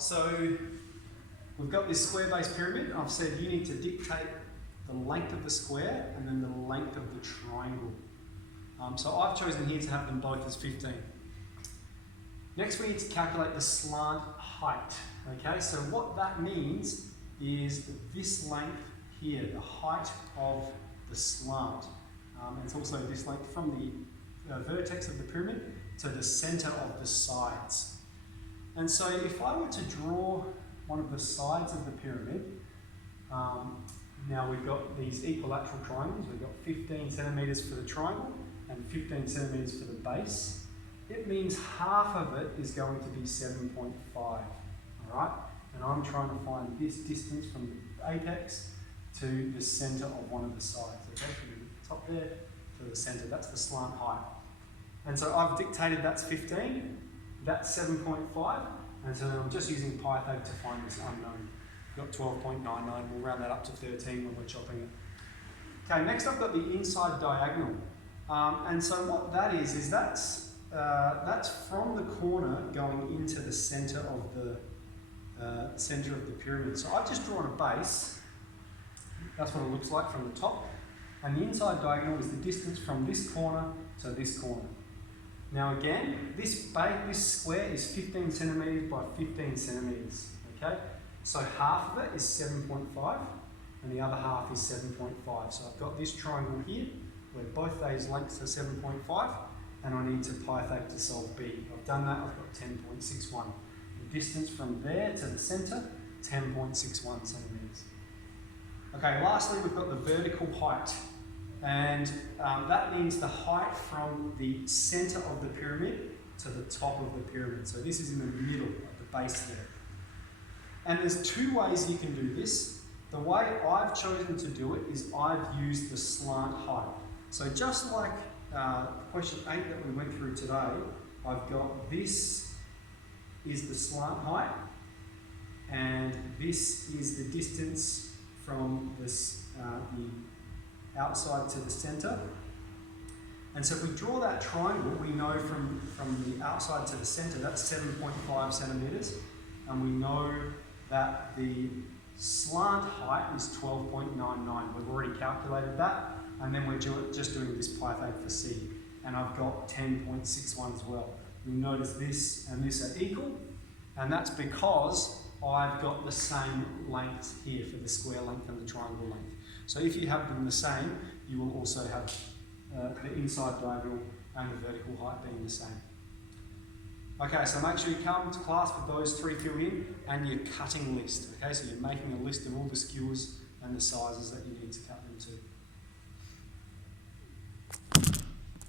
so we've got this square-based pyramid. I've said you need to dictate the length of the square and then the length of the triangle. So I've chosen here to have them both as 15. Next we need to calculate the slant height. Okay, so what that means is this length here, the height of the slant. It's also this length from the vertex of the pyramid to the center of the sides. And so if I were to draw one of the sides of the pyramid, now we've got these equilateral triangles. We've got 15 centimeters for the triangle and 15 centimeters for the base. It means half of it is going to be 7.5, all right? And I'm trying to find this distance from the apex to the center of one of the sides, okay? From the top there to the center, that's the slant height. And so I've dictated that's 15, that's 7.5, and so I'm just using Python to find this unknown. We've got 12.99, we'll round that up to 13 when we're chopping it. Okay, next I've got the inside diagonal. And so what that is that's from the corner going into the center of the pyramid. So I've just drawn a base. That's what it looks like from the top. And the inside diagonal is the distance from this corner to this corner. Now again, this square is 15 centimeters by 15 centimeters. Okay, so half of it is 7.5, and the other half is 7.5. So I've got this triangle here, where both those lengths are 7.5, and I need to Python to solve B. I've done that, I've got 10.61. The distance from there to the center, 10.61 centimeters. Okay, lastly we've got the vertical height. And that means the height from the center of the pyramid to the top of the pyramid. So this is in the middle of the base there. And there's two ways you can do this. The way I've chosen to do it is I've used the slant height. So just like question 8 that we went through today, I've got this is the slant height, and this is the distance from this, the outside to the center. And so if we draw that triangle, we know from the outside to the center, that's 7.5 centimeters, and we know that the slant height is 12.99. We've already calculated that, and then we're just doing this Python for C. And I've got 10.61 as well. You'll notice this and this are equal, and that's because I've got the same lengths here for the square length and the triangle length. So if you have them the same, you will also have the inside diagonal and the vertical height being the same. Okay, so make sure you come to class with those three filled in and your cutting list. Okay, so you're making a list of all the skewers and the sizes that you need to cut them to.